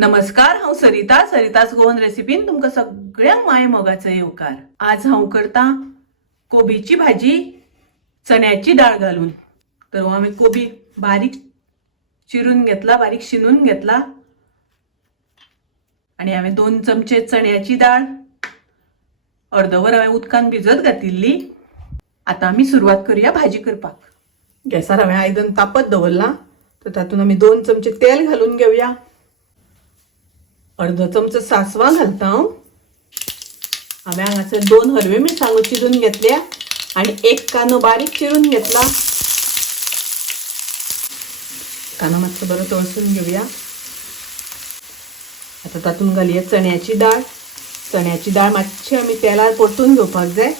नमस्कार, हांव सरितास गोवन रेसिपीन तुमकां सगळ्यांक माये मोगाचो येवकार। आज हांव करता कोबीची भाजी चण्याची डाळ घालून। तर आमी कोबी बारीक चिरून घेतला, बारीक शिनून घेतला आणि हांवें 2 चमचे चण्याची डाळ अर्दवर हांवें उदकान भिजत घातिल्ली। आता आमी सुरवात करूया भाजी करपाक। गॅसार हांवें आयदन तापत दवरला, तर तातूंत आमी 2 चमचे तेल घालून घेवया। अर्धो चमचो सासवां घालता हांवें हांगासर 2 हरवे मिरसांगो चिरून घेतल्या आणि 1 कांदो बारीक चिरून घेतला। कांदो मातसो बरो तळसून घेवया। आता तातूंत घालया चण्याची डाळ। चण्याची डाळ मातशी आमी तेलार परतून घेवपाक जाय।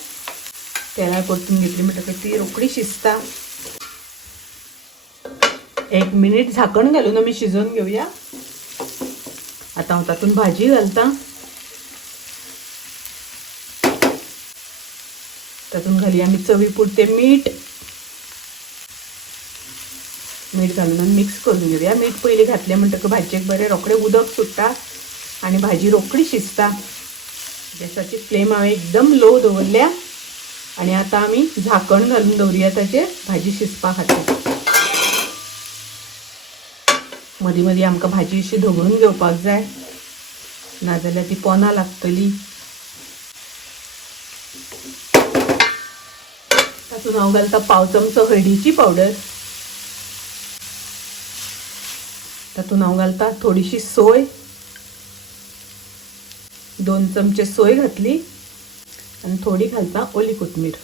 तेलार परतून घेतली म्हणटकीर ती रोखडी शिजता। 1 मिनिट झाकण घालून आमी शिजोवन घेवया। आता हांव तातूंत भाजी घालता। तातूंत घालया आमी चवी पुरते मीठ घालून आमी मिक्स करून घेवया। मीठ पयलीं घातलें म्हणटकीर भाजयेक बरें रोखडें उदक सुट्टा आनी भाजी रोखडी शिजता। गॅसाची फ्लेम हांवें एकदम लो दवरल्या आनी आतां आमी झाकण घालून दवरया ताचेर भाजी शिजपा खातीर। मदीं मदीं आमकां भाजी अशी धगळून घेवपाक जाय, नाजाल्यार ती पोना लागतली। तातूंत हांव घालता पाव चमचो हळदीची पावडर। तातूंत हांव घालता थोडीशी सोय, 2 चमचे सोय घातली आनी थोडी घालता ओली कोथमीर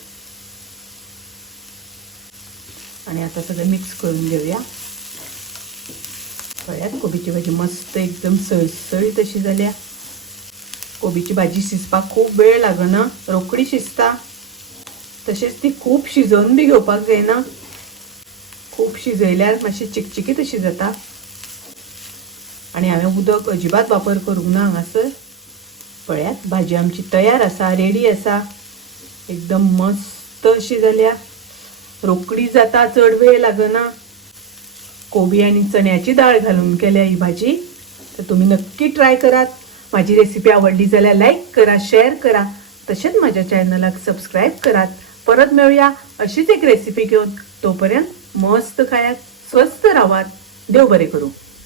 आनी आतां सगळें मिक्स करून घेवया। पळयात कोबीची भाजी मस्त एकदम सळसळीत अशी जाल्या। कोबीची भाजी शिजपाक खूब वेळ लागना, रोखडी शिजता। तशेंच ती खूब शिजोवन बी घेवपाक जायना, खूब शिजयल्यार मातशी चिकचिकीत अशी जाता। आनी हांवें उदक अजिबात वापर करूंक ना हांगासर। पळयात भाजी आमची तयार आसा, रेडी आसा। एकदम मस्त अशी जाल्या, रोखडी जाता, चड वेळ लागना। कोबी आणि चण्याची डाळ घालून केल्या ही भाजी। तर तुम्ही नक्की ट्राय करात। माझी रेसिपी आवडली जाल्यार लाईक करा, शेअर करा, तसेच माझ्या चॅनलाक सबस्क्राईब करात। परत मिळूया अशीच एक रेसिपी घेऊन। तोपर्यंत मस्त खायात, स्वस्त राहात, देव बरे करू।